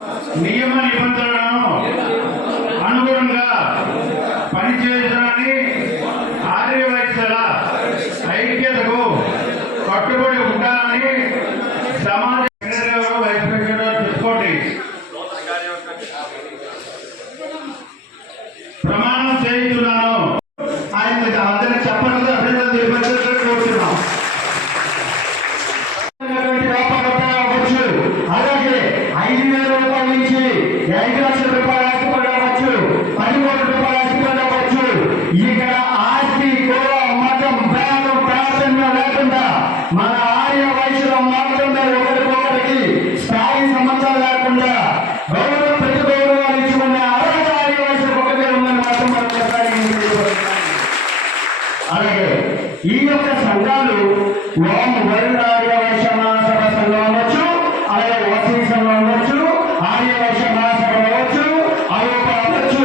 నియమ నిబంధనలను అనుగుణంగా పనిచేయాలని ఆర్యవైశ్యుల ఐక్యతకు కట్టుబడి ఉంటానని సమాజ తీసుకోండి. ప్రమాణం చేస్తున్నాను. ఆయన అందరికి చెప్పడంతో అభినందన తెలియపరచాలని కోరుతున్నాం. అలాగే 5,000 రూపాయల నుంచి 5 లక్షల రూపాయల ఆస్తిపడి అవ్వచ్చు, 10 కోట్ల రూపాయల ఆస్తిపడి అవ్వచ్చు. ఇక్కడ ఆస్తి కుల మతం భేదం ప్రార్థన లేకుండా మన ఆర్య వయసుల మాత్రమే ఒకరికొకరికి స్థాయి సంబంధాలు లేకుండా గౌరవ ప్రతి గౌరవాలు ఇచ్చుకునే అర్హత ఆర్య వయసులకు ఒకటే ఉందని మాత్రం మనం అలాగే ఈ యొక్క సంఘాలు ఓం వరుణ ఆర్య వైశ్య మహాసభ సంఘం అవ్వచ్చు, అలాగే ఓసీ సంఘం అవ్వచ్చు, ఆర్య వైశ్య మహాసభ అవ్వచ్చు, అవ్వక అవ్వచ్చు.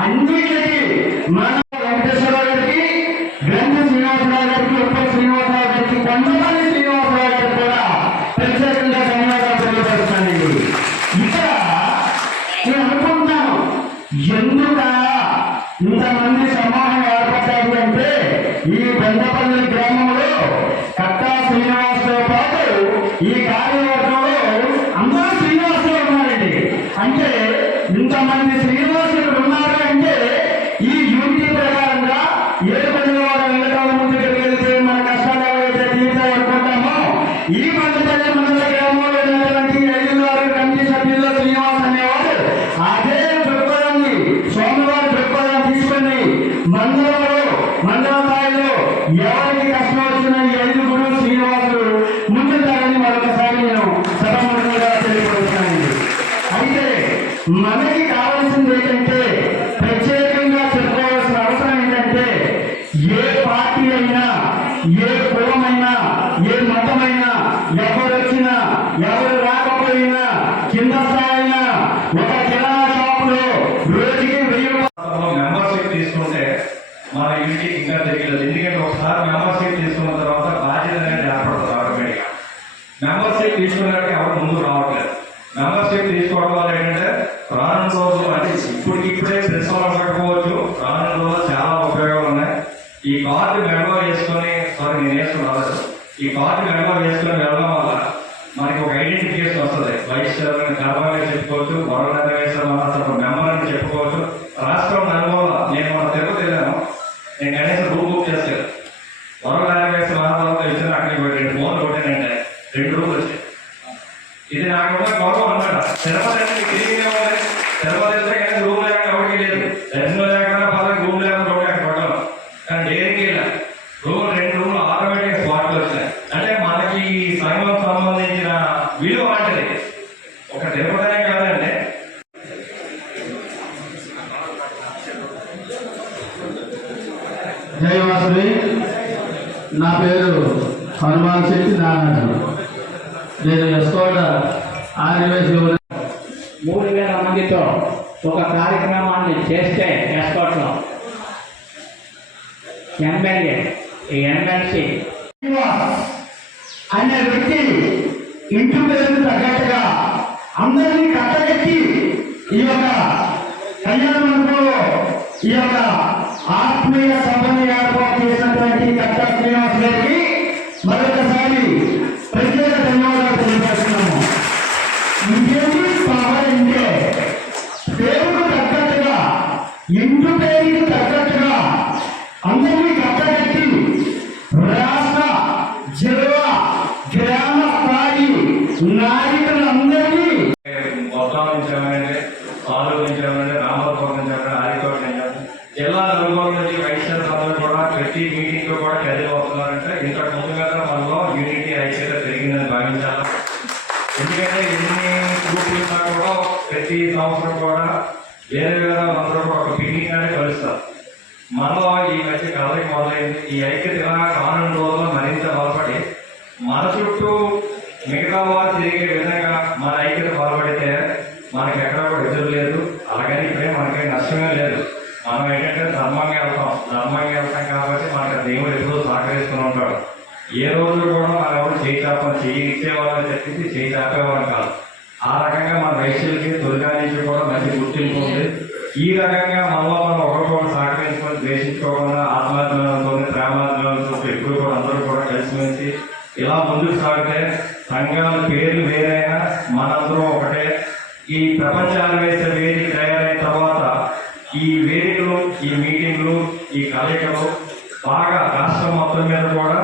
అన్నిటికీ మన వెంకటేశ్వరరావు గారికి, గ్రంథి శ్రీనివాసరావు గారికి, ఉప్పల్ శ్రీనివాసరావు గారికి, కొండపల్లి శ్రీనివాసరావు గారికి కూడా ప్రత్యేకంగా ధన్యవాదాలు తెలియపరుస్తానండి. ఇక్కడ నేను అనుకుంటున్నాను, ఎందుక ఇంతమంది సమాజం ఏర్పడ్డారు అంటే ఈ బెండపల్లి గ్రామంలో కట్టా శ్రీనివాసతో పాటు ఈ కార్యవర్గంలో అందరూ శ్రీనివాసులు ఉన్నారండి. అంటే ఇంతమంది శ్రీనివాసులు ఉన్నారు అంటే ఈ యూనిటీ ప్రకారంగా 7 మందివాడ వెళ్ళకాల ముందుకు వెళ్తే మన కష్టాలు ఎవరైతే తీరుతాయి అనుకుంటామో ఈ బెండపల్లి మండల గ్రామంలో ఉన్నటువంటి 5 కమిటీ సభ్యుల్లో శ్రీనివాస్ అనేవాడు అదే దృక్పథాన్ని స్వామివారి దృక్పథాన్ని తీసుకుని మండలంలో మండల స్థాయిలో ఎవరికి కష్టం వచ్చిన ఈ 5 శ్రీనివాసులు ముందుంటారని మరొకసారి నేను సభాముఖంగా తెలియపరుస్తున్నానండి. అయితే మనకి కావాల్సింది ఏంటంటే ప్రత్యేకంగా చెప్పుకోవాల్సిన అవసరం ఏంటంటే ఏ పార్టీ అయినా, ఏ కులమైనా, ఏ మతమైనా, ఎవరు వచ్చినా ఎవరు రాకపోయినా కింద స్థాయి ఒక కిరాణా షాపులో రోజుకి 1000 మెంబర్షిప్ తీసుకుంటే మన యూనిటీ ఇంకా తెలియదు. ఎందుకంటే ఒకసారి మెంబర్షిప్ తీసుకున్న తర్వాత బాధ్యత అనేది ఏర్పడుతుంది ఆటోమేటిక్గా. మెంబర్షిప్ తీసుకున్నట్టు ఎవరు ముందు రావట్లేదు. మెంబర్షిప్ తీసుకోవడం వల్ల ఏంటంటే రానున్న రోజులు అంటే ఇప్పుడే ప్రిన్సిపల్ అవ్వకపోవచ్చు, రానున్న రోజులు చాలా ఉపయోగాలు ఉన్నాయి. ఈ కార్డు మెంబర్ చేసుకొని నేను వేసుకున్నాను. ఈ కార్డు మెంబర్ చేసుకొని వెళ్ళడం వల్ల మనకి ఒక ఐడెంటిఫికేషన్ వస్తుంది. వైశ్యులను గర్వంగా చెప్పుకోవచ్చు, వరణ వేసే మెంబర్ అని చెప్పుకోవచ్చు. రాష్ట్రం అనుభవం నేను మన తిరుపతి వెళ్ళాను. నేను కనీసం రూమ్ బుక్ చేస్తాను. వరణ వేసే మహాసభలో ఇచ్చిన అక్కడికి 2 ఫోన్లు కొట్టానంటే 2 రూమ్లు వచ్చాయి. ఇది నాకు గౌరవం అనమాట. తిరుపతి అంటే తిరిగి ఉన్నాయి. తిరుపతి వెళ్తే కానీ రూమ్ లేకుండా ఎవరికి లేదు. దర్శనం లేకుండా పదవి రూమ్ లేకుండా ఒకటి అక్కడ కొట్టాను. కానీ డైరీకి వెళ్ళా 2 రూమ్లు ఆటోమేటిక్ స్పాట్లు వచ్చినాయి. అంటే మనకి సంఘం సంబంధించిన విలువ లాంటిది. ఒక తిరుపతి కాదండి. జయవాసుడి, నా పేరు హనుమాన్ శెట్టి నాగార్జున. నేను ఎస్కోట ఆర్యవైశ్యులు 3,000 మందితో ఒక కార్యక్రమాన్ని చేస్తే ఎస్కోట్లో ఎమ్మెల్యే ఎమ్మెల్సీ అనే వ్యక్తి ఇంటి పేరుకు తగ్గట్టుగా అందరినీ కట్టగట్టి ఈ యొక్క కళ్యాణ మండపంలో ఈ యొక్క ఆత్మీయ సభని ఏర్పాటు చేసినటువంటి కట్టా శ్రీనివాస్ గారికి మరొకసారి ప్రత్యేక ధన్యవాదాలు తెలియజేస్తున్నాము. ఇంకేమి కావాలంటే పేరుకు తగ్గట్టుగా, ఇంటి పేరుకు తగ్గట్టుగా అందరినీ కట్టగట్టి రాష్ట్ర, జిల్లా, గ్రామ స్థాయి నాయకులందరినీ మొత్తాంచామంటే ఆలోచించామంటే రామపురం నుంచి ఆదికోట నుంచి జిల్లా నలుగురు నుంచి వైశ్యుల సభలు కూడా ప్రతి మీటింగ్ లో కూడా కదిలి వస్తున్నారంటే ఇంతకు ముందుగా మనలో యూనిటీ ఐక్యత పెరిగిందని భావించాలి. ఎందుకంటే ఎన్ని గ్రూపులు ఉన్నా కూడా ప్రతి సంవత్సరం కూడా వేరే అందరూ కూడా ఒక పిక్నిక్ అనేది కలుస్తారు. మనలో ఈ మధ్య కలయిక మొదలైంది. ఈ ఐక్యత రానున్న రోజుల్లో మరింత బలపడి మన చుట్టూ మిగతా వారు తిరిగే విధంగా మన ఐక్యత బలపడితే మనకి ఎక్కడ కూడా ఎదురు లేదు. అలాగని ఇప్పుడే మనకి నష్టమే లేదు. మనం ఏంటంటే ధర్మంగా వెళ్తాం కాబట్టి మనకి దేవుడు ఎప్పుడూ సహకరిస్తూనే ఉంటాడు. ఏ రోజు కూడా మనం ఎవరు చేయి చాపని చెయ్యి ఇచ్చేవాళ్ళని చెప్పేసి చేయి చాపేవాళ్ళని కాదు. ఆ రకంగా మన వైశ్యులకి తొలిగా నుంచి కూడా మంచి గుర్తింపు ఉంది. ఈ రకంగా మళ్ళా మనం ఒకరికొకరు సహకరించుకొని ద్వేషించుకోకుండా ఆత్మాభిమానంతో ప్రేమాభిమానంతో ఎప్పుడు కూడా అందరూ కూడా కలిసిమెలిసి ఇలా ముందుకు సాగితే సంఘాల పేర్లు వేరైనా మనందరూ ఒకటే. ఈ ప్రపంచాలు వేసే వేదిక తయారైన తర్వాత ఈ వేదికలు, ఈ మీటింగ్లు, ఈ కలయికలు బాగా రాష్ట్రం మొత్తం మీద కూడా